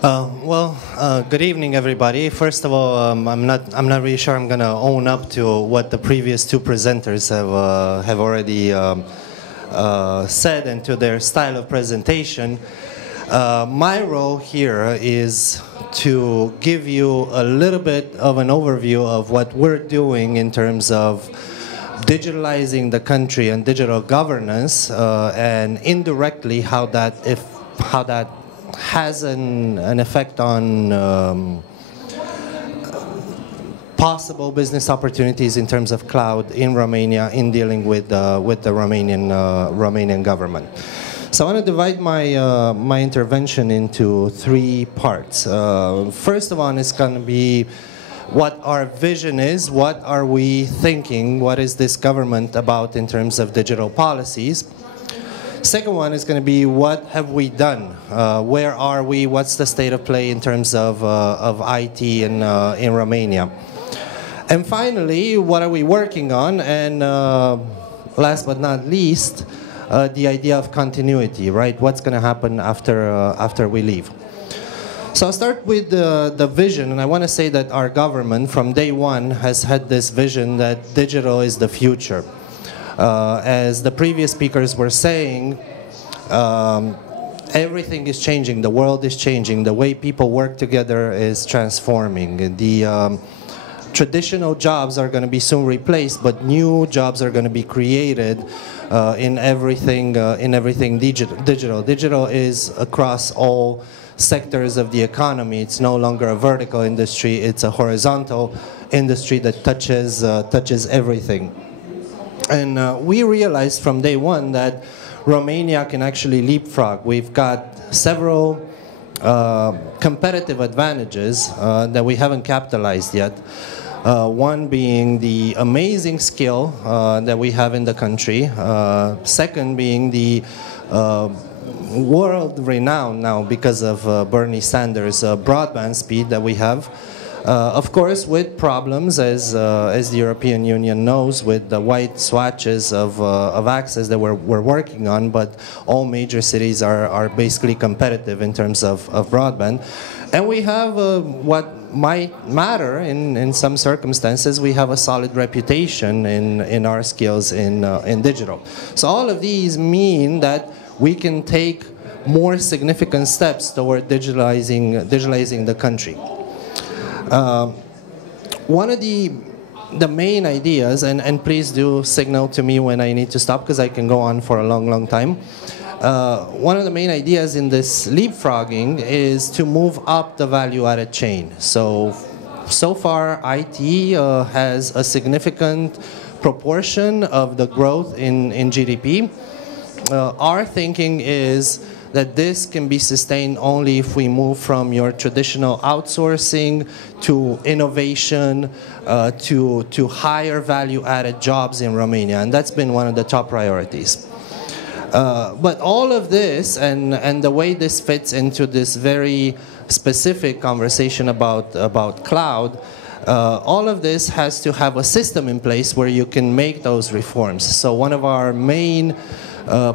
Good evening, everybody. First of all, I'm not really sure I'm going to own up to what the previous two presenters have already said and to their style of presentation. My role here is to give you a little bit of an overview of what we're doing in terms of digitalizing the country and digital governance, and indirectly how that has an effect on possible business opportunities in terms of cloud in Romania in dealing with the Romanian government. So I want to divide my intervention into three parts. First of all, it's going to be what our vision is, what are we thinking, what is this government about in terms of digital policies. Second one is going to be what have we done, where are we, what's the state of play in terms of IT in Romania. And finally, what are we working on, and last but not least, the idea of continuity, right? What's going to happen after we leave. So I'll start with the vision, and I want to say that our government from day one has had this vision that digital is the future. As the previous speakers were saying, everything is changing, the world is changing, the way people work together is transforming. The traditional jobs are going to be soon replaced, but new jobs are going to be created in everything digital. Digital is across all sectors of the economy. It's no longer a vertical industry, it's a horizontal industry that touches everything. And we realized from day one that Romania can actually leapfrog. We've got several competitive advantages that we haven't capitalized yet. One being the amazing skill that we have in the country. Second being the world renowned now because of Bernie Sanders' broadband speed that we have. Of course, with problems, as the European Union knows, with the white swatches of access that we're working on, but all major cities are basically competitive in terms of broadband. And we have what might matter in some circumstances, we have a solid reputation in our skills in digital. So all of these mean that we can take more significant steps toward digitalizing the country. One of the main ideas, and please do signal to me when I need to stop because I can go on for a long time. One of the main ideas in this leapfrogging is to move up the value-added chain. So far IT has a significant proportion of the growth in GDP. Our thinking is that this can be sustained only if we move from your traditional outsourcing to innovation, to higher value-added jobs in Romania, and that's been one of the top priorities. But all of this, and the way this fits into this very specific conversation about cloud, all of this has to have a system in place where you can make those reforms. So one of our main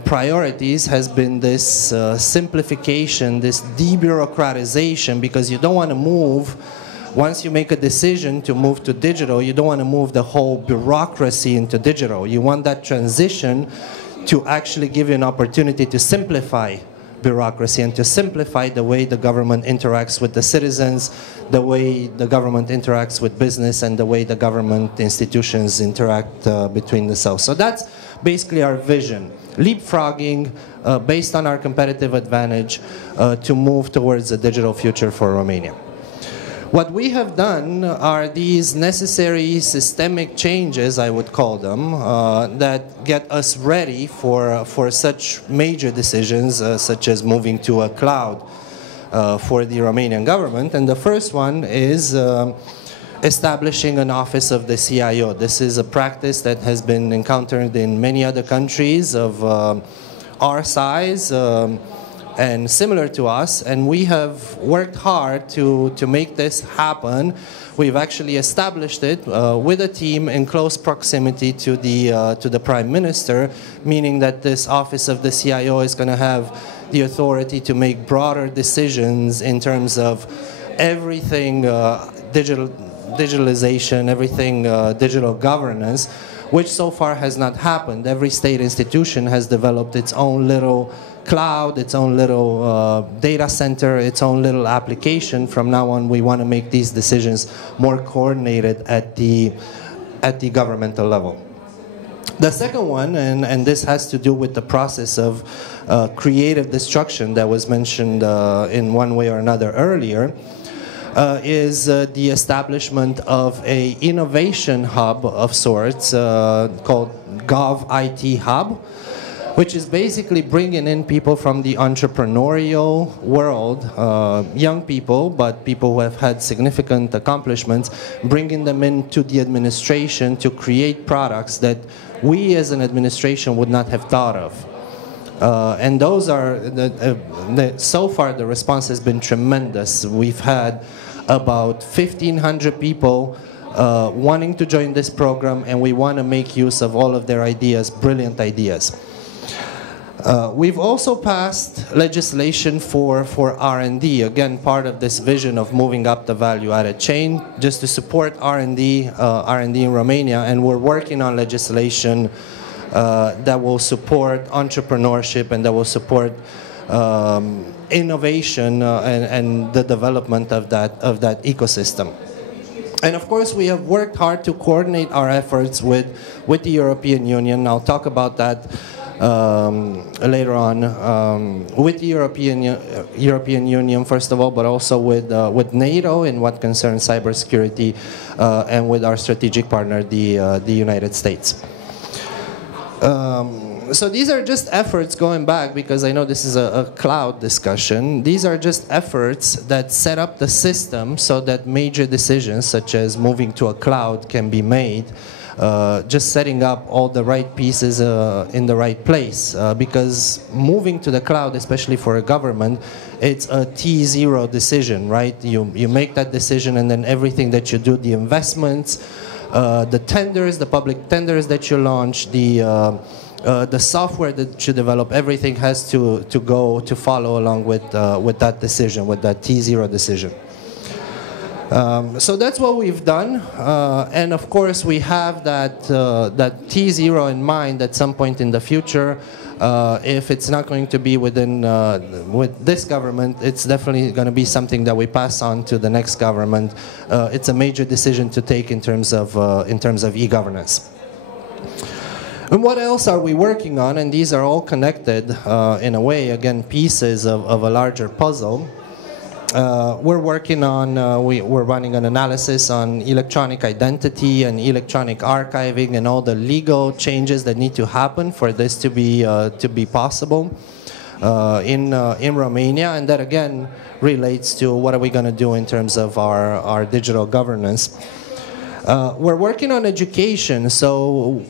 priorities has been this simplification, this debureaucratization, because you don't want to move, once you make a decision to move to digital, you don't want to move the whole bureaucracy into digital. You want that transition to actually give you an opportunity to simplify bureaucracy and to simplify the way the government interacts with the citizens, the way the government interacts with business, and the way the government institutions interact between themselves. So that's basically our vision. Leapfrogging based on our competitive advantage to move towards a digital future for Romania. What we have done are these necessary systemic changes, I would call them, that get us ready for such major decisions such as moving to a cloud for the Romanian government. And the first one is establishing an office of the CIO. This is a practice that has been encountered in many other countries of our size. and similar to us, and we have worked hard to make this happen. We've actually established it with a team in close proximity to the Prime Minister, meaning that this office of the CIO is going to have the authority to make broader decisions in terms of everything digitalization, everything digital governance, which so far has not happened. Every state institution has developed its own little cloud, its own little data center, its own little application. From now on, we want to make these decisions more coordinated at the governmental level. The second one, and this has to do with the process of creative destruction that was mentioned in one way or another earlier, is the establishment of an innovation hub of sorts called Gov IT Hub, which is basically bringing in people from the entrepreneurial world, young people, but people who have had significant accomplishments, bringing them into the administration to create products that we as an administration would not have thought of. And those are, so far the response has been tremendous. We've had about 1,500 people wanting to join this program, and we want to make use of all of their ideas, brilliant ideas. We've also passed legislation for R&D, again part of this vision of moving up the value-added chain, just to support R&D in Romania, and we're working on legislation that will support entrepreneurship and that will support innovation and the development of that ecosystem. And of course, we have worked hard to coordinate our efforts with the European Union. I'll talk about that later on, with the European Union first of all, but also with NATO in what concerns cybersecurity, and with our strategic partner, the United States. So these are just efforts going back, because I know this is a cloud discussion. These are just efforts that set up the system so that major decisions, such as moving to a cloud, can be made. Just setting up all the right pieces in the right place, because moving to the cloud, especially for a government, it's a T0 decision, right? You make that decision, and then everything that you do, the investments, the tenders, the public tenders that you launch, the software that you develop, everything has to follow along with that decision, with that T0 decision. So that's what we've done, and of course we have that T0 in mind at some point in the future. If it's not going to be with this government, it's definitely going to be something that we pass on to the next government. It's a major decision to take in terms of e-governance. And what else are we working on? And these are all connected in a way, again, pieces of a larger puzzle. We're working on, we're running an analysis on electronic identity and electronic archiving and all the legal changes that need to happen for this to be possible in Romania, and that again relates to what are we going to do in terms of our digital governance. We're working on education, so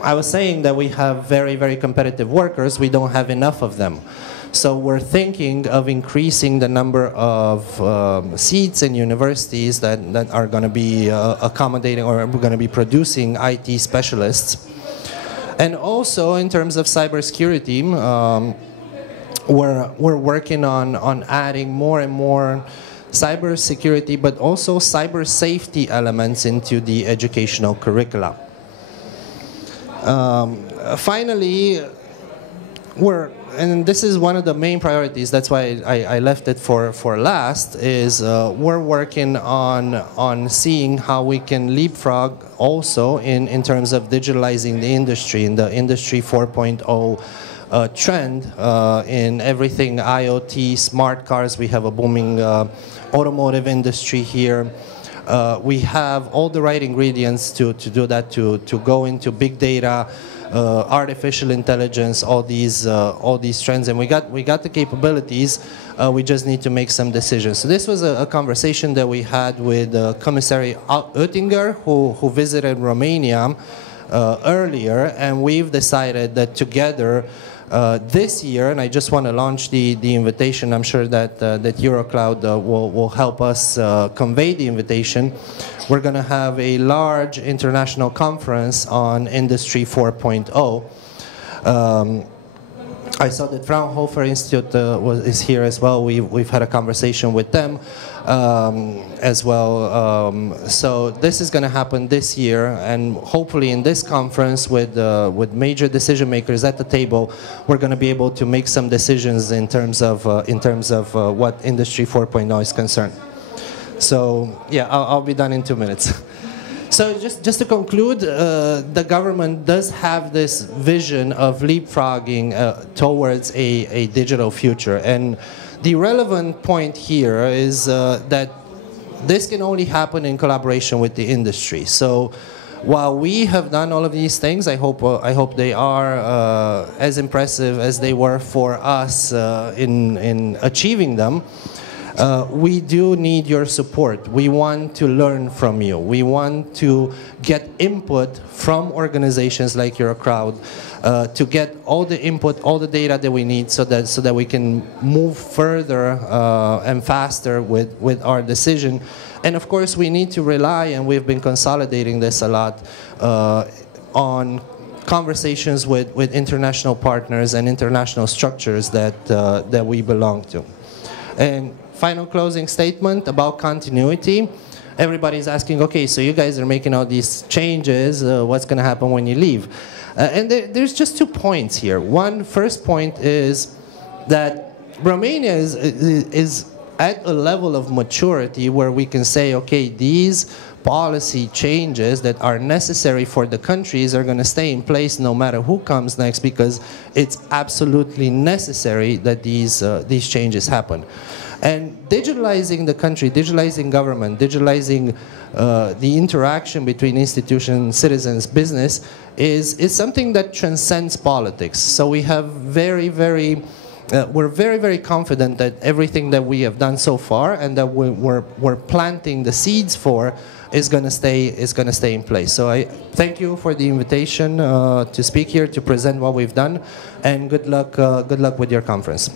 I was saying that we have very, very competitive workers. We don't have enough of them. So we're thinking of increasing the number of seats in universities that are going to be accommodating, or we're going to be producing IT specialists. And also in terms of cybersecurity, we're working on adding more and more cybersecurity, but also cyber safety elements into the educational curricula. Finally, and this is one of the main priorities, that's why I left it for last, is we're working on seeing how we can leapfrog also in terms of digitalizing the industry, in the Industry 4.0 trend, in everything IoT, smart cars. We have a booming automotive industry here. We have all the right ingredients to do that, to go into big data, artificial intelligence, all these trends, and we got the capabilities. We just need to make some decisions. So this was a conversation that we had with Commissary Oettinger, who visited Romania earlier, and we've decided that together this year, and I just want to launch the invitation. I'm sure that that Eurocloud will help us convey the invitation. We're going to have a large international conference on Industry 4.0. I saw that Fraunhofer Institute is here as well. We've had a conversation with them as well. So this is going to happen this year, and hopefully in this conference with major decision makers at the table, we're going to be able to make some decisions in terms of what Industry 4.0 is concerned. So yeah, I'll be done in 2 minutes. So just to conclude, the government does have this vision of leapfrogging towards a digital future. And the relevant point here is that this can only happen in collaboration with the industry. So while we have done all of these things, I hope they are as impressive as they were for us in achieving them. We do need your support. We want to learn from you. We want to get input from organizations like Eurocloud to get all the input, all the data that we need so that we can move further and faster with our decision. And of course, we need to rely, and we've been consolidating this a lot, on conversations with international partners and international structures that we belong to. And final closing statement about continuity. Everybody's asking, okay, so you guys are making all these changes, what's going to happen when you leave? And there's just 2 points here. First point is that Romania is at a level of maturity where we can say, okay, these policy changes that are necessary for the countries are going to stay in place no matter who comes next, because it's absolutely necessary that these changes happen. And digitalizing the country, digitalizing government, digitalizing the interaction between institutions, citizens, business is something that transcends politics. So we have we're very, very confident that everything that we have done so far and that we're planting the seeds for is going to stay in place. So I thank you for the invitation to speak here, to present what we've done, and good luck with your conference.